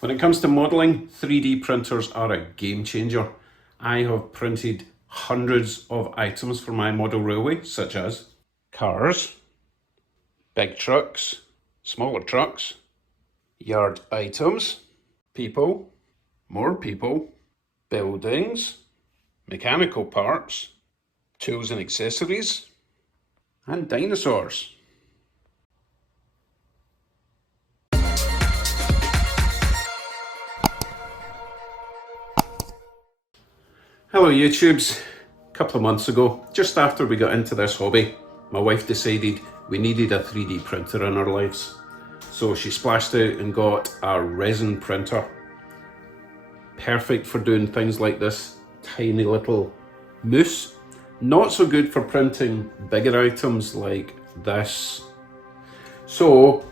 When it comes to modelling, 3D printers are a game changer. I have printed hundreds of items for my model railway, such as cars, big trucks, smaller trucks, yard items, people, more people, buildings, mechanical parts, tools and accessories, and dinosaurs. Hello YouTubes. A couple of months ago, just after we got into this hobby, my wife decided we needed a 3D printer in our lives. So she splashed out and got a resin printer. Perfect for doing things like this tiny little moose. Not so good for printing bigger items like this. So,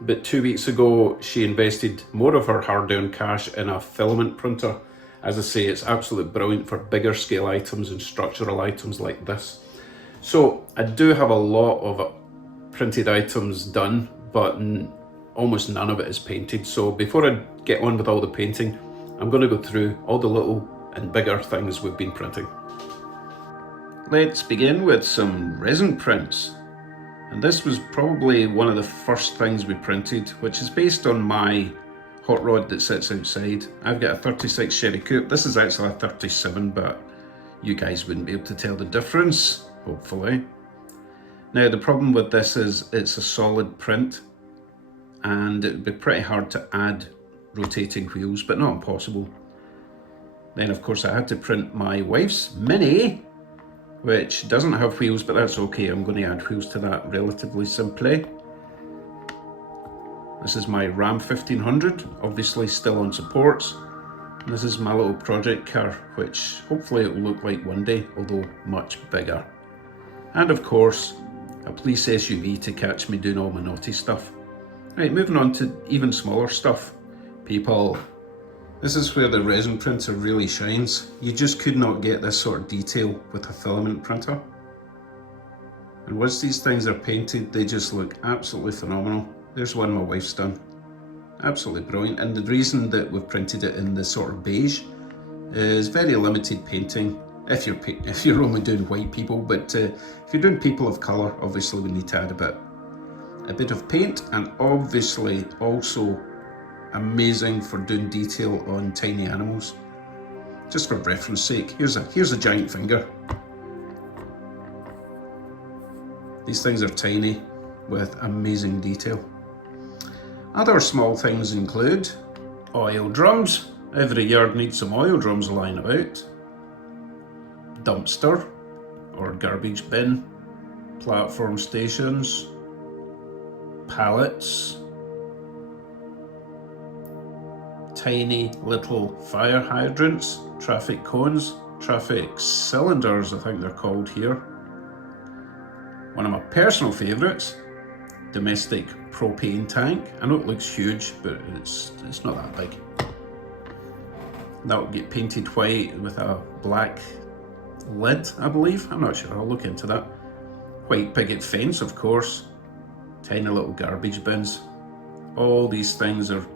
about 2 weeks ago, she invested more of her hard-earned cash in a filament printer. As I say, it's absolutely brilliant for bigger scale items and structural items like this. So I do have a lot of printed items done, but almost none of it is painted. So before I get on with all the painting, I'm going to go through all the little and bigger things we've been printing. Let's begin with some resin prints. And this was probably one of the first things we printed, which is based on my hot rod that sits outside. I've got a 36 Sherry Coupe. This is actually a 37, but you guys wouldn't be able to tell the difference, hopefully. Now the problem with this is it's a solid print and it would be pretty hard to add rotating wheels, but not impossible. Then of course I had to print my wife's Mini, which doesn't have wheels, but that's okay. I'm going to add wheels to that relatively simply. This is my Ram 1500, obviously still on supports. And this is my little project car, which hopefully it will look like one day, although much bigger. And of course, a police SUV to catch me doing all my naughty stuff. Right, moving on to even smaller stuff. People. This is where the resin printer really shines. You just could not get this sort of detail with a filament printer. And once these things are painted, they just look absolutely phenomenal. There's one my wife's done. Absolutely brilliant. And the reason that we've printed it in this sort of beige is very limited painting if you're only doing white people, but if you're doing people of colour, obviously we need to add a bit of paint, and obviously also amazing for doing detail on tiny animals. Just for reference sake, here's a giant finger. These things are tiny with amazing detail. Other small things include oil drums. Every yard needs some oil drums lying about. Dumpster or garbage bin. Platform stations. Pallets. Tiny little fire hydrants. Traffic cones. Traffic cylinders, I think they're called here. One of my personal favourites. Domestic propane tank. I know it looks huge, but it's not that big. That will get painted white with a black lid, I believe. I'm not sure, I'll look into that. White picket fence, of course. Tiny little garbage bins. All these things are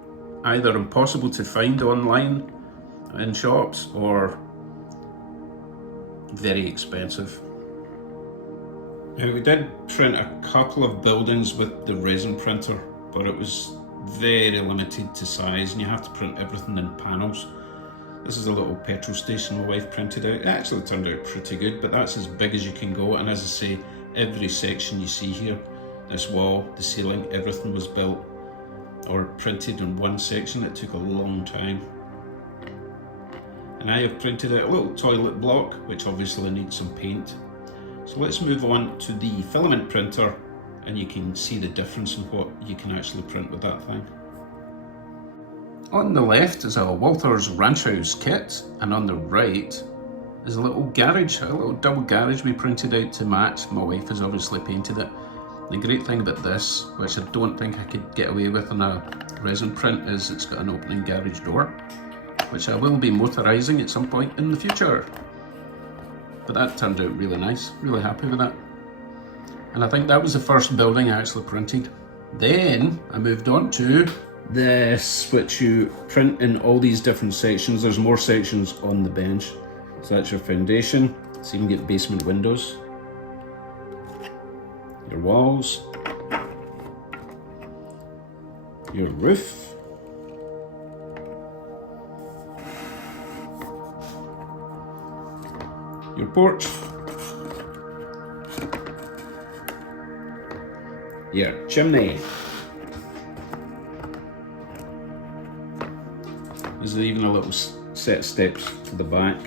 either impossible to find online in shops or very expensive. Now, we did print a couple of buildings with the resin printer, but it was very limited to size and you have to print everything in panels. This is a little petrol station my wife printed out. It actually turned out pretty good, but that's as big as you can go. And as I say, every section you see here, this wall, the ceiling, everything was built or printed in one section. It took a long time. And I have printed out a little toilet block, which obviously needs some paint. So let's move on to the filament printer and you can see the difference in what you can actually print with that thing. On the left is a Walther's Ranch House kit, and on the right is a little garage, a little double garage we printed out to match. My wife has obviously painted it. The great thing about this, which I don't think I could get away with in a resin print, is it's got an opening garage door, which I will be motorising at some point in the future. But that turned out really nice, really happy with that. And I think that was the first building I actually printed. Then I moved on to this, which you print in all these different sections. There's more sections on the bench. So that's your foundation, so you can get basement windows, your walls, your roof, your porch, your chimney. There's even a little set of steps to the back.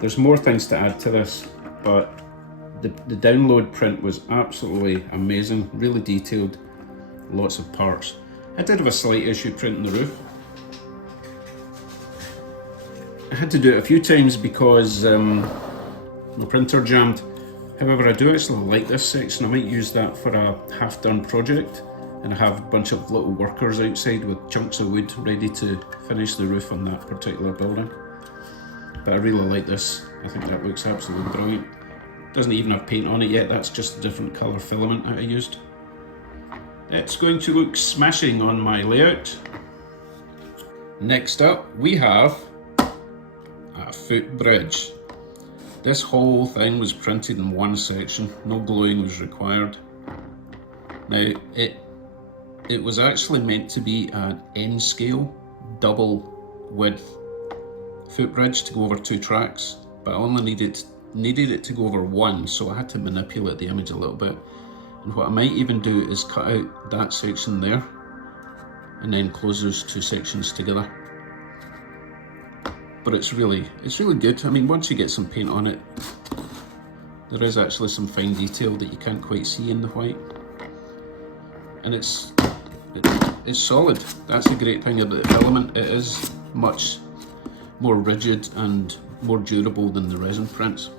There's more things to add to this, but the download print was absolutely amazing, really detailed, lots of parts. I did have a slight issue printing the roof. I had to do it a few times because my printer jammed. However, I do actually like this section. I might use that for a half-done project, and I have a bunch of little workers outside with chunks of wood ready to finish the roof on that particular building. But I really like this. I think that looks absolutely brilliant. Doesn't even have paint on it yet. That's just a different colour filament that I used. It's going to look smashing on my layout. Next up, we have a footbridge. This whole thing was printed in one section. No gluing was required. Now, it was actually meant to be an N scale, double width footbridge to go over 2 tracks, but I only needed it to go over 1, so I had to manipulate the image a little bit. And what I might even do is cut out that section there and then close those 2 sections together. But it's really good. I mean, once you get some paint on it, there is actually some fine detail that you can't quite see in the white, and it's solid. That's a great thing about the Filament. It is much more rigid and more durable than the Resin Prints.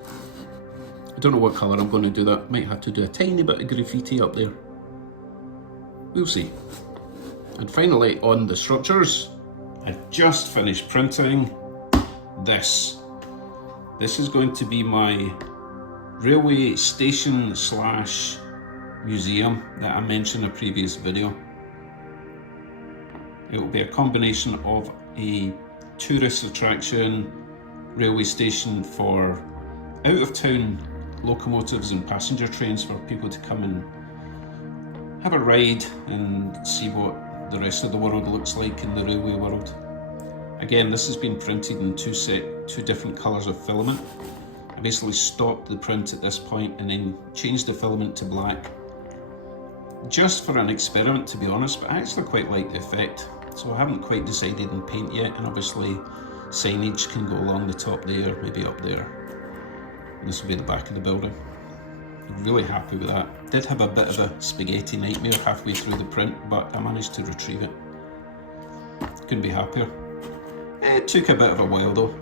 I don't know what colour I'm going to do that. Might have to do a tiny bit of graffiti up there. We'll see. And finally, on the structures, I've just finished printing this. This is going to be my railway station slash museum that I mentioned in a previous video. It will be a combination of a tourist attraction, railway station for out of town locomotives and passenger trains for people to come and have a ride and see what the rest of the world looks like in the railway world. Again, this has been printed in two different colours of filament. I basically stopped the print at this point and then changed the filament to black, just for an experiment, to be honest, but I actually quite like the effect. So I haven't quite decided on paint yet, and obviously signage can go along the top there, maybe up there. And this will be the back of the building. I'm really happy with that. Did have a bit of a spaghetti nightmare halfway through the print, but I managed to retrieve it. Couldn't be happier. It took a bit of a while though.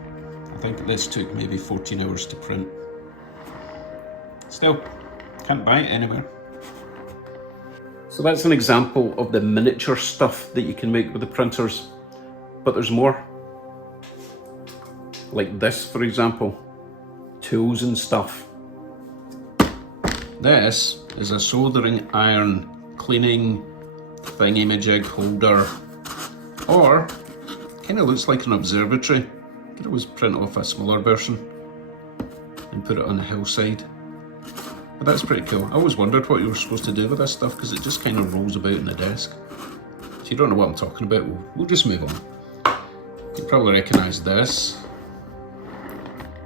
I think this took maybe 14 hours to print. Still, can't buy it anywhere. So that's an example of the miniature stuff that you can make with the printers, but there's more. Like this, for example, tools and stuff. This is a soldering iron cleaning thingy-majig holder, or kind of looks like an observatory. Could always print off a smaller version and put it on the hillside. But that's pretty cool. I always wondered what you were supposed to do with this stuff because it just kind of rolls about in the desk. If you don't know what I'm talking about, we'll just move on. You probably recognise this.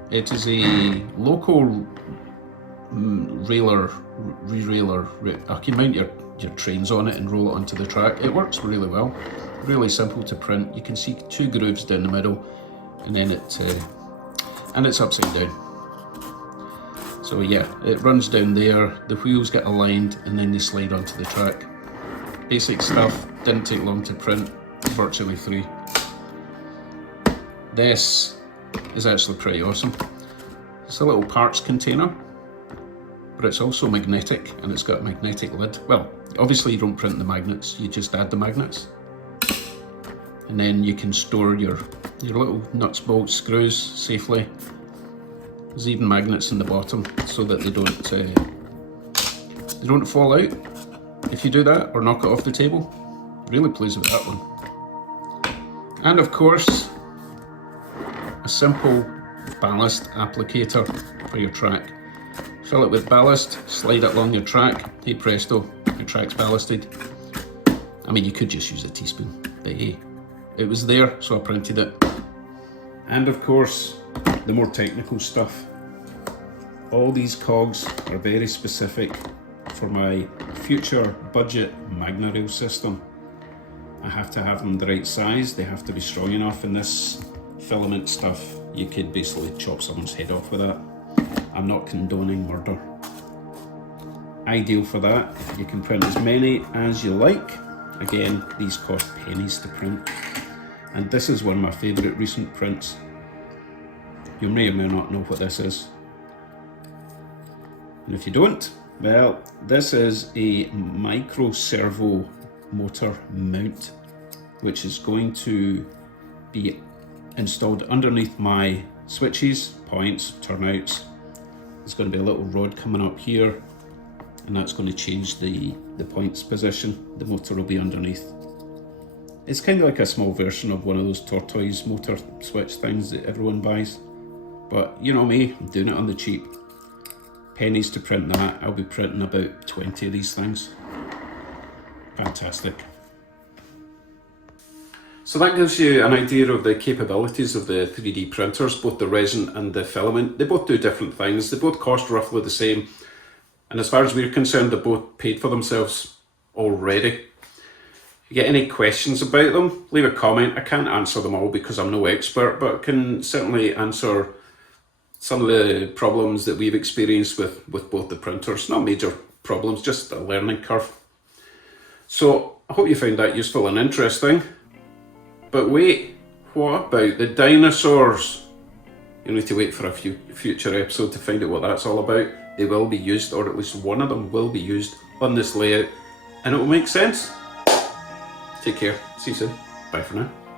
It is a local re-railer. I can mount your trains on it and roll it onto the track. It works really well. Really simple to print. You can see 2 grooves down the middle, and then it's upside down. So yeah, it runs down there, the wheels get aligned, and then they slide onto the track. Basic stuff, didn't take long to print, virtually free. This is actually pretty awesome. It's a little parts container, but it's also magnetic, and it's got a magnetic lid. Well, obviously you don't print the magnets, you just add the magnets. And then you can store your little nuts, bolts, screws safely. There's even magnets in the bottom so that they don't fall out if you do that, or knock it off the table. Really pleased with that one. And of course, a simple ballast applicator for your track. Fill it with ballast, slide it along your track, hey presto, your track's ballasted. I mean, you could just use a teaspoon, but hey, it was there, so I printed it. And of course, the more technical stuff. All these cogs are very specific for my future budget Magna rail system. I have to have them the right size, they have to be strong enough, and this filament stuff, you could basically chop someone's head off with that. I'm not condoning murder. Ideal for that. You can print as many as you like. Again, these cost pennies to print. And this is one of my favourite recent prints. You may or may not know what this is. And if you don't, well, this is a micro servo motor mount, which is going to be installed underneath my switches, points, turnouts. There's going to be a little rod coming up here, and that's going to change the points position. The motor will be underneath. It's kind of like a small version of one of those tortoise motor switch things that everyone buys. But you know me, I'm doing it on the cheap. Pennies to print that. I'll be printing about 20 of these things. Fantastic. So that gives you an idea of the capabilities of the 3D printers, both the resin and the filament. They both do different things. They both cost roughly the same. And as far as we're concerned, they both paid for themselves already. If you get any questions about them, leave a comment. I can't answer them all because I'm no expert, but can certainly answer some of the problems that we've experienced with both the printers. Not major problems, just a learning curve. So I hope you found that useful and interesting. But wait, what about the dinosaurs? You'll need to wait for a future episode to find out what that's all about. They will be used, or at least one of them will be used on this layout, and it will make sense. Take care. See you soon. Bye for now.